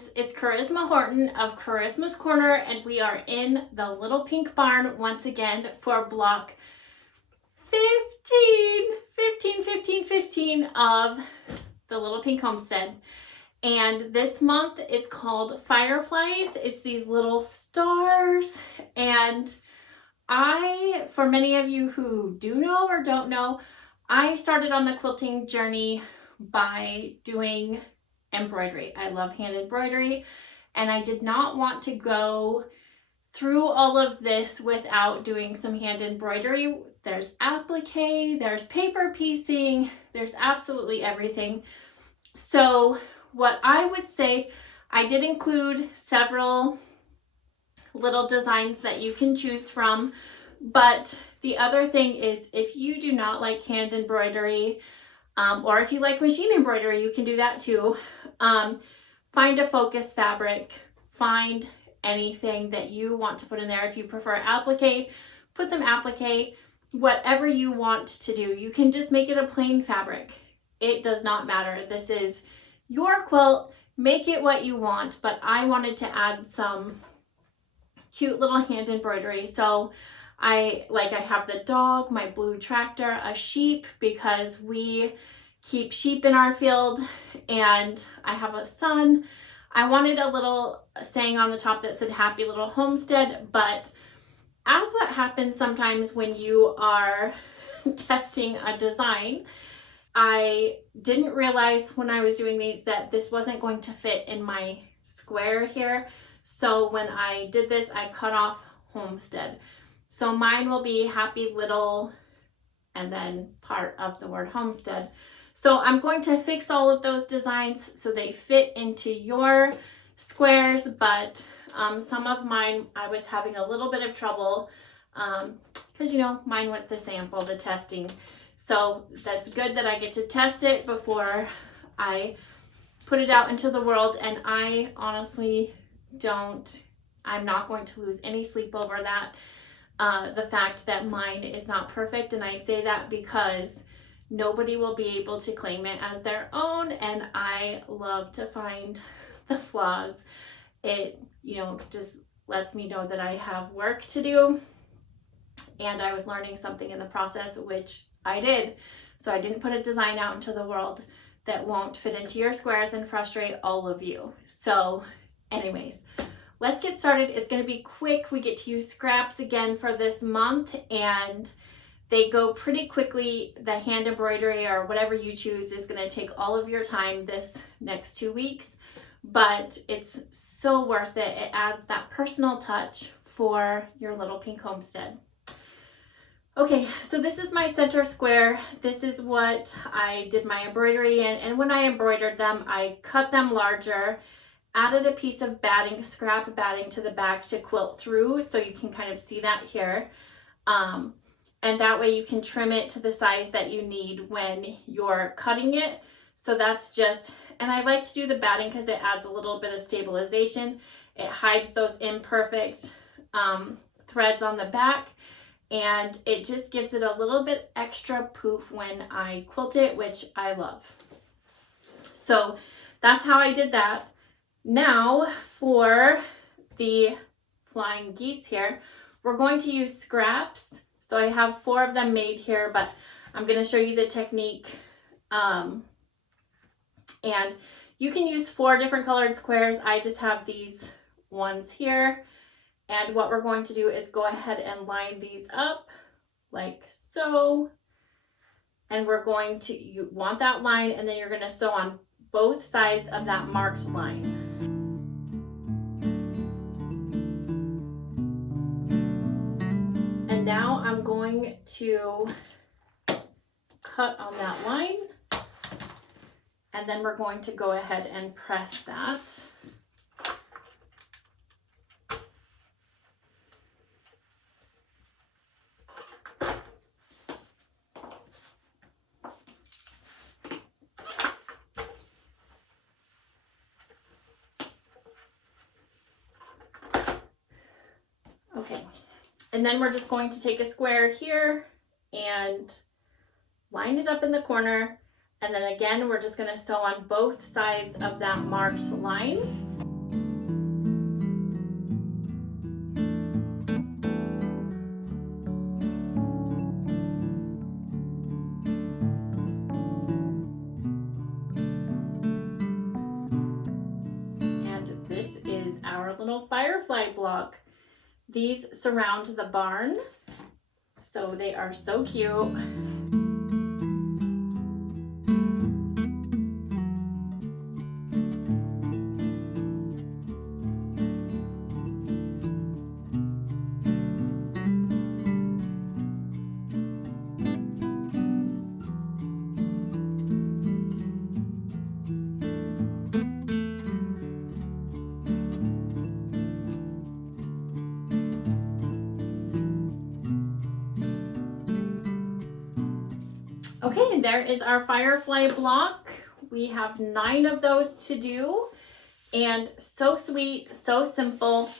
friends, it's Charisma Horton of Charisma's Corner, and we are in the Little Pink Barn once again for block 15 of the Little Pink Homestead. And this month it's called Fireflies. It's these little stars, and for many of you who do know or don't know, I started on the quilting journey by doing embroidery. I love hand embroidery, and I did not want to go through all of this without doing some hand embroidery. There's applique, there's paper piecing, there's absolutely everything. So what I would say, I did include several little designs that you can choose from, but the other thing is, if you do not like hand embroidery, or if you like machine embroidery, you can do that too. Find a focus fabric, find anything that you want to put in there. If you prefer applique, put some applique, whatever you want to do. You can just make it a plain fabric. It does not matter. This is your quilt, make it what you want, but I wanted to add some cute little hand embroidery. So I have the dog, my blue tractor, a sheep, because we keep sheep in our field, and I have a son. I wanted a little saying on the top that said Happy Little Homestead, but as what happens sometimes when you are testing a design, I didn't realize when I was doing these that this wasn't going to fit in my square here. So when I did this, I cut off Homestead. So mine will be Happy Little and then part of the word Homestead. So I'm going to fix all of those designs so they fit into your squares, but some of mine I was having a little bit of trouble because mine was the sample, the testing. So that's good that I get to test it before I put it out into the world, and I honestly I'm not going to lose any sleep over that. The fact that mine is not perfect, and I say that because nobody will be able to claim it as their own, and I love to find the flaws. It just lets me know that I have work to do, and I was learning something in the process, which I did. So I didn't put a design out into the world that won't fit into your squares and frustrate all of you. So anyways, let's get started. It's going to be quick. We get to use scraps again for this month, and they go pretty quickly. The hand embroidery or whatever you choose is going to take all of your time this next 2 weeks, but it's so worth it. It adds that personal touch for your Little Pink Homestead. Okay, so this is my center square. This is what I did my embroidery in, and when I embroidered them, I cut them larger, added a piece of batting, scrap batting to the back to quilt through, so you can kind of see that here. And that way you can trim it to the size that you need when you're cutting it. So that's just, and I like to do the batting because it adds a little bit of stabilization. It hides those imperfect threads on the back, and it just gives it a little bit extra poof when I quilt it, which I love. So that's how I did that. Now for the flying geese here, we're going to use scraps. So I have 4 of them made here, but I'm going to show you the technique. And you can use 4 different colored squares. I just have these ones here. And what we're going to do is go ahead and line these up like so. And we're going to, you want that line, and then you're going to sew on both sides of that marked line. And now I'm going to cut on that line, and then we're going to go ahead and press that. Okay, and then we're just going to take a square here and line it up in the corner, and then again we're just going to sew on both sides of that marked line. little firefly block. These surround the barn, so they are so cute. Okay, there is our firefly block. We have 9 of those to do, and so sweet, so simple,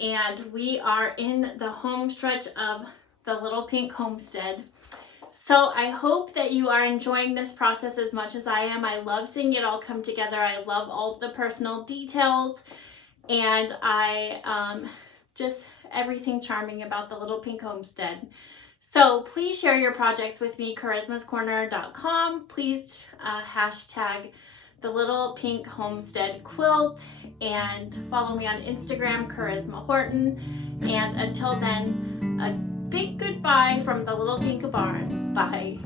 and we are in the home stretch of the Little Pink Homestead. So I hope that you are enjoying this process as much as I am. I love seeing it all come together. I love all of the personal details, and I just everything charming about the Little Pink Homestead. So please share your projects with me, charismascorner.com. Please hashtag the Little Pink Homestead quilt, and follow me on Instagram, CharismaHorton. And until then, a big goodbye from the Little Pink Barn. Bye.